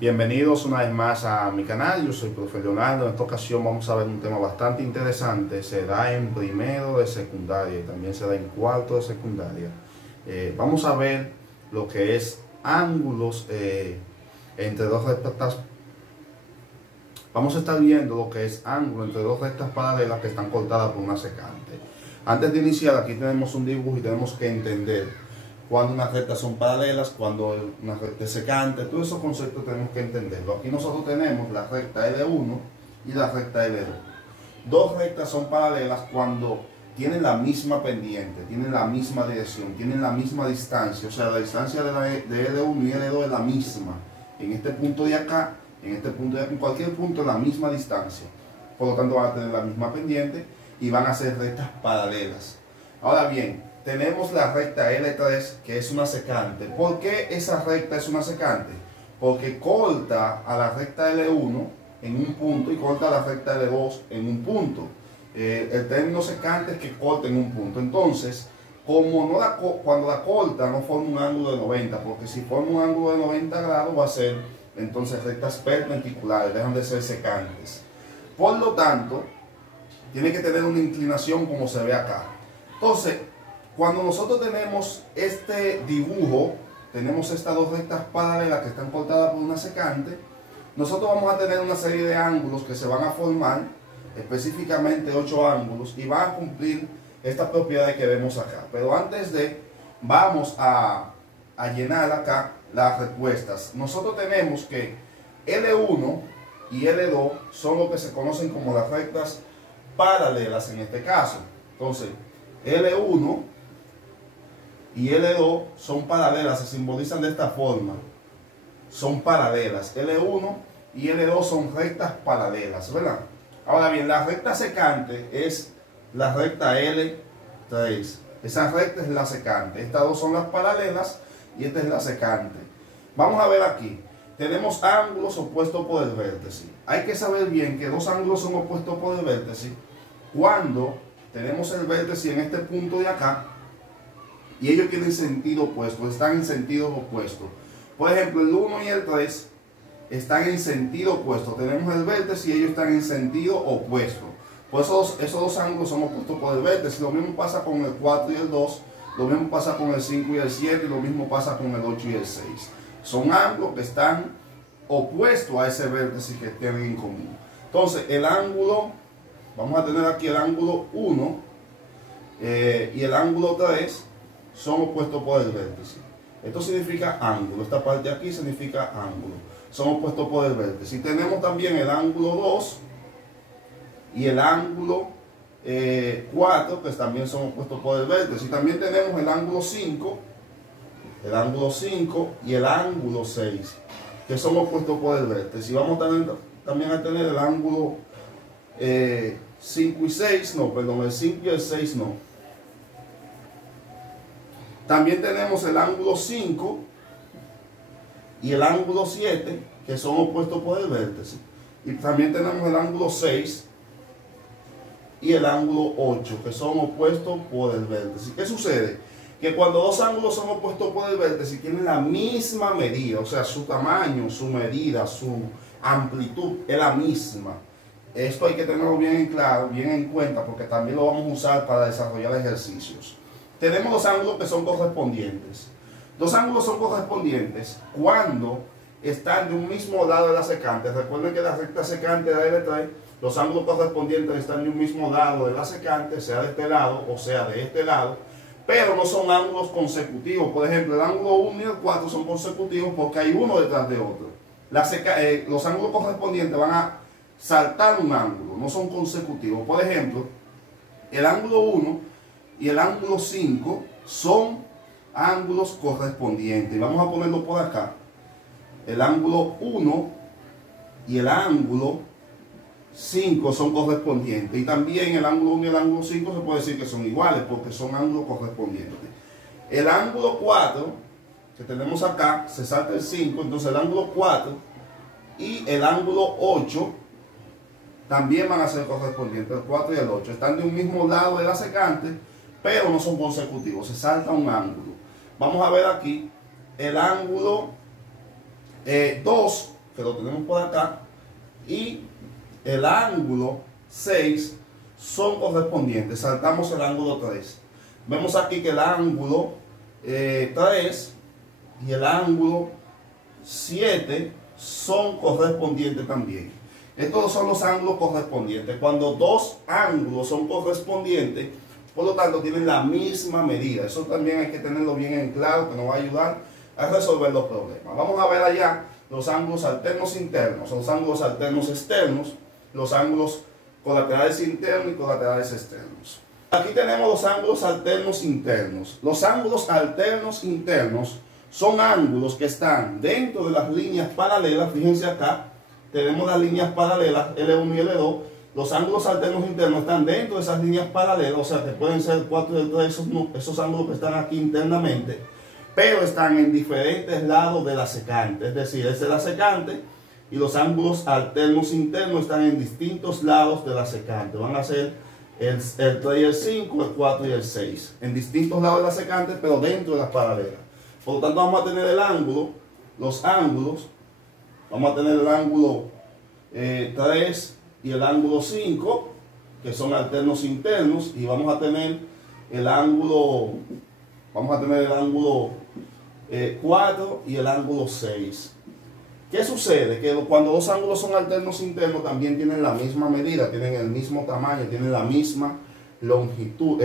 Bienvenidos una vez más a mi canal, yo soy Profe Leonardo. En esta ocasión vamos a ver un tema bastante interesante. Se da en primero de secundaria y también se da en cuarto de secundaria. Vamos a ver lo que es ángulos entre dos rectas. Vamos a estar viendo lo que es ángulo entre dos rectas paralelas que están cortadas por una secante. Antes de iniciar, aquí tenemos un dibujo y tenemos que entender cuando unas rectas son paralelas, cuando una recta es secante. Todos esos conceptos tenemos que entenderlo. Aquí nosotros tenemos la recta L1 y la recta L2. Dos rectas son paralelas cuando tienen la misma pendiente, tienen la misma dirección, tienen la misma distancia. O sea, la distancia de L1 y L2 es la misma. En este punto de acá, en este punto de acá, en cualquier punto es la misma distancia. Por lo tanto, van a tener la misma pendiente y van a ser rectas paralelas. Ahora bien, tenemos la recta L3, que es una secante. ¿Por qué esa recta es una secante? Porque corta a la recta L1 en un punto y corta a la recta L2 en un punto. El término secante es que corta en un punto. Entonces, cuando la corta no forma un ángulo de 90, porque si forma un ángulo de 90 grados va a ser entonces rectas perpendiculares, dejan de ser secantes. Por lo tanto, tiene que tener una inclinación como se ve acá. Entonces, cuando nosotros tenemos este dibujo, tenemos estas dos rectas paralelas que están cortadas por una secante, nosotros vamos a tener una serie de ángulos que se van a formar, específicamente 8 ángulos, y van a cumplir estas propiedades que vemos acá. Pero antes de, vamos a llenar acá las respuestas. Nosotros tenemos que L1 y L2 son lo que se conocen como las rectas paralelas en este caso. Entonces, L1 y L2 son paralelas, se simbolizan de esta forma. Son paralelas. L1 y L2 son rectas paralelas, ¿verdad? Ahora bien, la recta secante es la recta L3. Esa recta es la secante. Estas dos son las paralelas y esta es la secante. Vamos a ver aquí. Tenemos ángulos opuestos por el vértice. Hay que saber bien que dos ángulos son opuestos por el vértice cuando tenemos el vértice en este punto de acá y ellos tienen sentido opuesto, están en sentidos opuestos. Por ejemplo, el 1 y el 3 están en sentido opuesto. Tenemos el vértice y ellos están en sentido opuesto. Por eso esos dos ángulos son opuestos por el vértice. Lo mismo pasa con el 4 y el 2, lo mismo pasa con el 5 y el 7, y lo mismo pasa con el 8 y el 6. Son ángulos que están opuestos a ese vértice que tienen en común. Entonces, el ángulo, vamos a tener aquí el ángulo 1 y el ángulo 3 son opuestos por el vértice. Esto significa ángulo. Esta parte de aquí significa ángulo. Son opuestos por el vértice. Y tenemos también el ángulo 2 y el ángulo 4, que también son opuestos por el vértice. Y también tenemos el ángulo 5 y el ángulo 6, que son opuestos por el vértice. Y vamos también a tener el ángulo 5 y 6, no, perdón, el 5 y el 6 no. También tenemos el ángulo 5 y el ángulo 7, que son opuestos por el vértice. Y también tenemos el ángulo 6 y el ángulo 8, que son opuestos por el vértice. ¿Qué sucede? Que cuando dos ángulos son opuestos por el vértice y tienen la misma medida, o sea, su tamaño, su medida, su amplitud es la misma. Esto hay que tenerlo bien en claro, bien en cuenta, porque también lo vamos a usar para desarrollar ejercicios. Tenemos dos ángulos que son correspondientes. Dos ángulos son correspondientes cuando están de un mismo lado de la secante. Recuerden que la recta secante de L3, los ángulos correspondientes están de un mismo lado de la secante, sea de este lado o sea de este lado, pero no son ángulos consecutivos. Por ejemplo, el ángulo 1 y el 4 son consecutivos porque hay uno detrás de otro. Los ángulos correspondientes van a saltar un ángulo, no son consecutivos. Por ejemplo, el ángulo 1 y el ángulo 5 son ángulos correspondientes. Y vamos a ponerlo por acá. El ángulo 1 y el ángulo 5 son correspondientes. Y también el ángulo 1 y el ángulo 5 se puede decir que son iguales porque son ángulos correspondientes. El ángulo 4 que tenemos acá, se salta el 5, entonces el ángulo 4 y el ángulo 8 también van a ser correspondientes. El 4 y el 8 están de un mismo lado de la secante, pero no son consecutivos, se salta un ángulo. Vamos a ver aquí el ángulo 2 que lo tenemos por acá, y el ángulo 6 son correspondientes. Saltamos el ángulo 3. Vemos aquí que el ángulo 3 y el ángulo 7 son correspondientes también. Estos son los ángulos correspondientes. Cuando dos ángulos son correspondientes, por lo tanto tienen la misma medida. Eso también hay que tenerlo bien en claro, que nos va a ayudar a resolver los problemas. Vamos a ver allá los ángulos alternos internos, los ángulos alternos externos, los ángulos colaterales internos y colaterales externos. Aquí tenemos los ángulos alternos internos. Los ángulos alternos internos son ángulos que están dentro de las líneas paralelas. Fíjense acá, tenemos las líneas paralelas L1 y L2. Los ángulos alternos internos están dentro de esas líneas paralelas, o sea que pueden ser 4 y 3 esos ángulos que están aquí internamente, pero están en diferentes lados de la secante. Es decir, esta es la secante y los ángulos alternos internos están en distintos lados de la secante. Van a ser el 3 y el 5, el 4 y el 6, en distintos lados de la secante, pero dentro de las paralelas. Por lo tanto, vamos a tener el ángulo, los ángulos, vamos a tener el ángulo 3 y el ángulo 5, que son alternos internos, y vamos a tener el ángulo 4 y el ángulo 6. ¿Qué sucede? Que cuando dos ángulos son alternos internos también tienen la misma medida, tienen el mismo tamaño, tienen la misma longitud,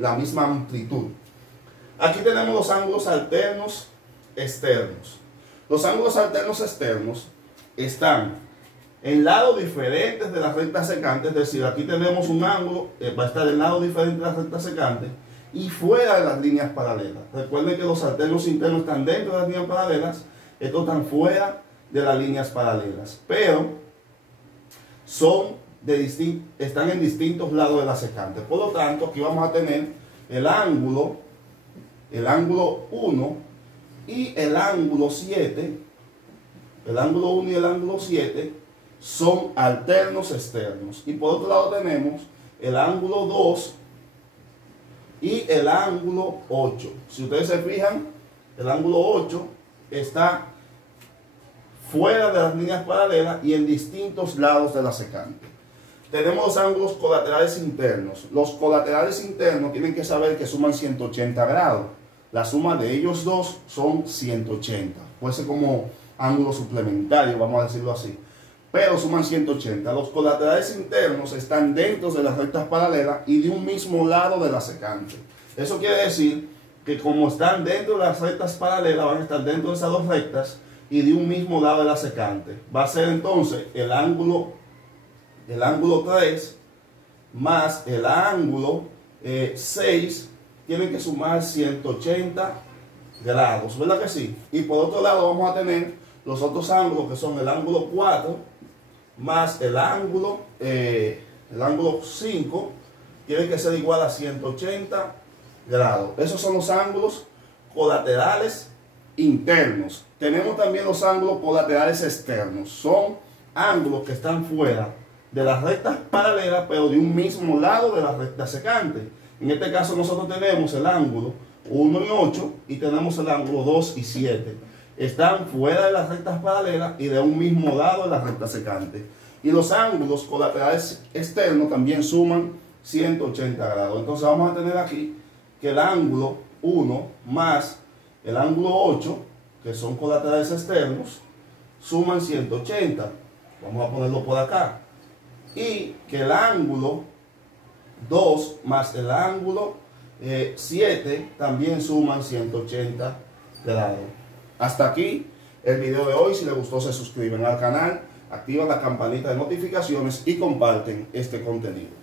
la misma amplitud. Aquí tenemos los ángulos alternos externos. Los ángulos alternos externos están en lados diferentes de la recta secante, es decir, aquí tenemos un ángulo, va a estar en lado diferente de la recta secante y fuera de las líneas paralelas. Recuerden que los alternos internos están dentro de las líneas paralelas, estos están fuera de las líneas paralelas, pero están en distintos lados de la secante. Por lo tanto, aquí vamos a tener el ángulo 1 y el ángulo 7. El ángulo 1 y el ángulo 7 son alternos externos. Y por otro lado tenemos el ángulo 2 y el ángulo 8. Si ustedes se fijan, el ángulo 8 está fuera de las líneas paralelas y en distintos lados de la secante. Tenemos los ángulos colaterales internos. Los colaterales internos tienen que saber que suman 180 grados. La suma de ellos dos son 180. Puede ser como ángulo suplementario, vamos a decirlo así. Pero suman 180. Los colaterales internos están dentro de las rectas paralelas y de un mismo lado de la secante. Eso quiere decir que como están dentro de las rectas paralelas, van a estar dentro de esas dos rectas y de un mismo lado de la secante. Va a ser entonces el ángulo 3 más el ángulo 6, tienen que sumar 180 grados, ¿verdad que sí? Y por otro lado vamos a tener los otros ángulos, que son el ángulo 4 más el ángulo 5, tiene que ser igual a 180 grados. Esos son los ángulos colaterales internos. Tenemos también los ángulos colaterales externos. Son ángulos que están fuera de las rectas paralelas, pero de un mismo lado de la recta secante. En este caso nosotros tenemos el ángulo 1 y 8 y tenemos el ángulo 2 y 7. Están fuera de las rectas paralelas y de un mismo lado de la recta secante. Y los ángulos colaterales externos también suman 180 grados. Entonces vamos a tener aquí que el ángulo 1 más el ángulo 8, que son colaterales externos, suman 180. Vamos a ponerlo por acá. Y que el ángulo 2 más el ángulo 7 también suman 180 grados. Hasta aquí el video de hoy. Si les gustó, se suscriben al canal, activan la campanita de notificaciones y comparten este contenido.